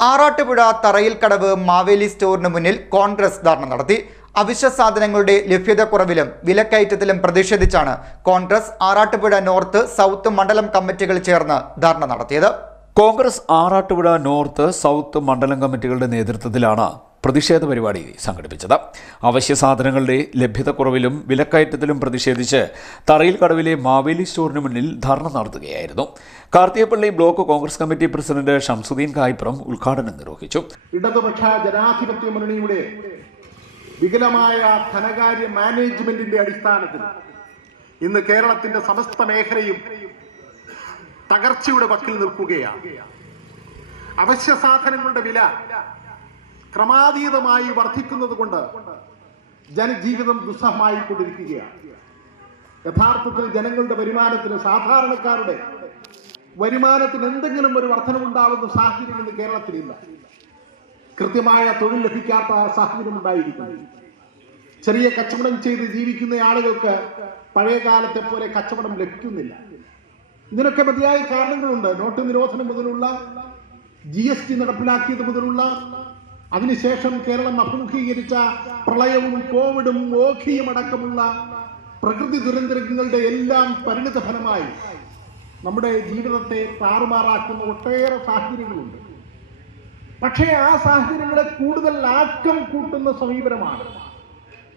ആറാട്ടുപുഴ തറയിൽ കടവ് മാവേലി സ്റ്റോറിന് മുന്നിൽ കോൺഗ്രസ് ധർണ നടത്തി. അവശ്യ സാധനങ്ങളുടെ ലഭ്യതക്കുറവിലും വിലക്കയറ്റത്തിലും പ്രതിഷേധിച്ചാണ് കോൺഗ്രസ് ആറാട്ടുപുഴ നോർത്ത് സൗത്ത് മണ്ഡലം കമ്മിറ്റികൾ ചേർന്ന് ധർണ നടത്തിയത്. കോൺഗ്രസ് ആറാട്ടുപുഴ നോർത്ത് സൗത്ത് മണ്ഡലം കമ്മിറ്റികളുടെ നേതൃത്വത്തിലാണ് പ്രതിഷേധ പരിപാടി സംഘടിപ്പിച്ചത്. അവശ്യ സാധനങ്ങളുടെ ലഭ്യതക്കുറവിലും വിലക്കയറ്റത്തിലും പ്രതിഷേധിച്ച് തറയിൽ കടവിലെ മാവേലി സ്റ്റോറിന് മുന്നിൽ ധർണ നടത്തുകയായിരുന്നു. Karthikappally block Congress committee president Shamsuddin Kaypuram ഉദ്ഘാടനം നിർവഹിച്ചു. ഇടതുപക്ഷ ജനാധിപത്യ മുന്നണിയുടെ വികലമായ ധനകാര്യ മാനേജ്മെന്റിന്റെ അടിസ്ഥാനത്തിൽ ഇന്ന് കേരളത്തിന്റെ സമസ്ത മേഖലയും തകർച്ചയുടെ വക്കിൽ നിൽക്കുകയാണ്. അവശ്യ സാധനങ്ങളുടെ വില ക്രമാതീതമായി വർദ്ധിക്കുന്നത് കൊണ്ട് ജനജീവിതം ദുസ്സഹമായി കൊണ്ടിരിക്കുകയാണ് യഥാർത്ഥത്തിൽ ജനങ്ങളുടെ വരുമാനത്തിന് സാധാരണക്കാരുടെ വരുമാനത്തിന് എന്തെങ്കിലും ഒരു വർധനമുണ്ടാകുന്ന സാഹചര്യം ഇന്ന് കേരളത്തിലില്ല. കൃത്യമായ തൊഴിൽ ലഭിക്കാത്ത സാഹചര്യം ഉണ്ടായിരിക്കുന്നു ചെറിയ കച്ചവടം ചെയ്ത് ജീവിക്കുന്ന ആളുകൾക്ക് പഴയ കാലത്തെ പോലെ കച്ചവടം ലഭിക്കുന്നില്ല. ഇതിനൊക്കെ മതിയായ കാരണങ്ങളുണ്ട്. നോട്ട് നിരോധനം മുതലുള്ള ജി എസ് ടി നടപ്പിലാക്കിയത് മുതലുള്ള അതിനുശേഷം കേരളം അഭിമുഖീകരിച്ച പ്രളയവും കോവിഡും ഓഖിയും അടക്കമുള്ള പ്രകൃതി ദുരന്തങ്ങളുടെ എല്ലാം പരിണിത ഫലമായി നമ്മുടെ ജീവിതത്തെ താറുമാറാക്കുന്ന ഒട്ടേറെ സാഹചര്യങ്ങളുണ്ട്. പക്ഷേ ആ സാഹചര്യങ്ങളെ കൂടുതൽ ആക്കം കൂട്ടുന്ന സമീപനമാണ്.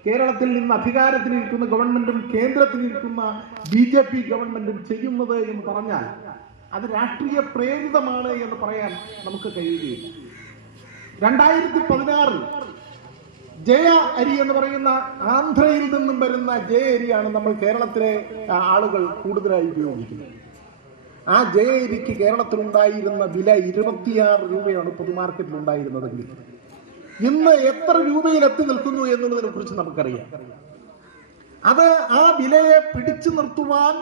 കേരളത്തിൽ നിന്ന് അധികാരത്തിലിരിക്കുന്ന ഗവൺമെന്റും കേന്ദ്രത്തിലിരിക്കുന്ന ബി ജെ പി ഗവൺമെന്റും ചെയ്യുന്നത് എന്ന് പറഞ്ഞാൽ അത് രാഷ്ട്രീയ പ്രേരിതമാണ് എന്ന് പറയാൻ നമുക്ക് കഴിയുകയില്ല. രണ്ടായിരത്തി പതിനാറിൽ ജയ അരി എന്ന് പറയുന്ന ആന്ധ്രയിൽ നിന്നും വരുന്ന ജയ അരിയാണ് നമ്മൾ കേരളത്തിലെ ആളുകൾ കൂടുതലായി ഉപയോഗിക്കുന്നത്. ആ ജയ അരിക്ക് കേരളത്തിലുണ്ടായിരുന്ന വില ഇരുപത്തിയാറ് രൂപയാണ് പൊതുമാർക്കറ്റിൽ ഉണ്ടായിരുന്നതെങ്കിൽ. ഇന്ന് എത്ര രൂപയിൽ എത്തി നിൽക്കുന്നു എന്നുള്ളതിനെ കുറിച്ച് നമുക്കറിയാം. അത് ആ വിലയെ പിടിച്ചു നിർത്തുവാൻ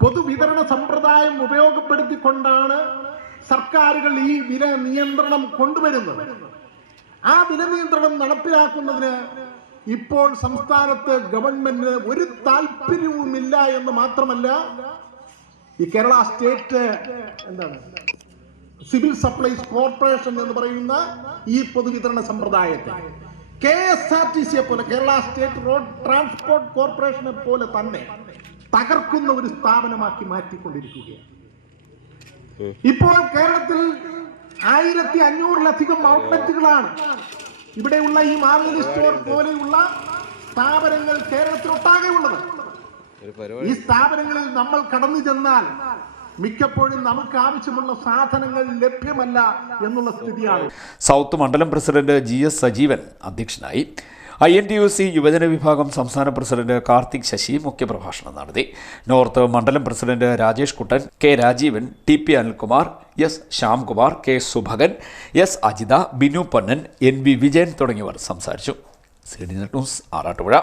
പൊതുവിതരണ സമ്പ്രദായം ഉപയോഗപ്പെടുത്തിക്കൊണ്ടാണ് സർക്കാരുകൾ ഈ വില നിയന്ത്രണം കൊണ്ടുവരുന്നത്. ആ വില നിയന്ത്രണം നടപ്പിലാക്കുന്നതിന് ഇപ്പോൾ സംസ്ഥാനത്ത് ഗവൺമെന്റിന് ഒരു താല്പര്യവുമില്ല എന്ന് മാത്രമല്ല ഈ കേരള സ്റ്റേറ്റ് എന്താണ് സിവിൽ സപ്ലൈസ് കോർപ്പറേഷൻ എന്ന് പറയുന്ന ഈ പൊതുവിതരണ സമ്പ്രദായത്തെ. കെ എസ് ആർ ടി സിയെ പോലെ കേരള സ്റ്റേറ്റ് റോഡ് ട്രാൻസ്പോർട്ട് കോർപ്പറേഷനെ പോലെ തന്നെ തകർക്കുന്ന ഒരു സ്ഥാപനമാക്കി മാറ്റിക്കൊണ്ടിരിക്കുകയാണ്. ഇപ്പോൾ കേരളത്തിൽ ആയിരത്തി അഞ്ഞൂറിലധികം ഔട്ട്ലെറ്റുകളാണ്. ഇവിടെയുള്ള ഈ മാവേലി സ്റ്റോർ പോലെയുള്ള സ്ഥാപനങ്ങൾ കേരളത്തിലൊട്ടാകെ ഉള്ളത് ഈ സ്ഥാപനങ്ങളിൽ നമ്മൾ കടന്നു ചെന്നാൽ മിക്കപ്പോഴും നമുക്ക് ആവശ്യമുള്ള സാധനങ്ങൾ ലഭ്യമല്ല എന്നുള്ള സ്ഥിതിയാണ്. സൗത്ത് മണ്ഡലം പ്രസിഡന്റ് ജി എസ് സജീവൻ അധ്യക്ഷനായി. I N T U C യുവജന വിഭാഗം സംസ്ഥാന പ്രസിഡന്റ് കാർത്തിക് ശശി മുഖ്യപ്രഭാഷണം നടത്തി. നോർത്ത് മണ്ഡലം president Rajesh Kuttan K Rajeevan T P Anilkumar S Shyamkumar K Subhakan S Ajitha Binu Ponnan N V Vijayan തുടങ്ങിയവർ സംസാരിച്ചു. C D news Arattupuzha.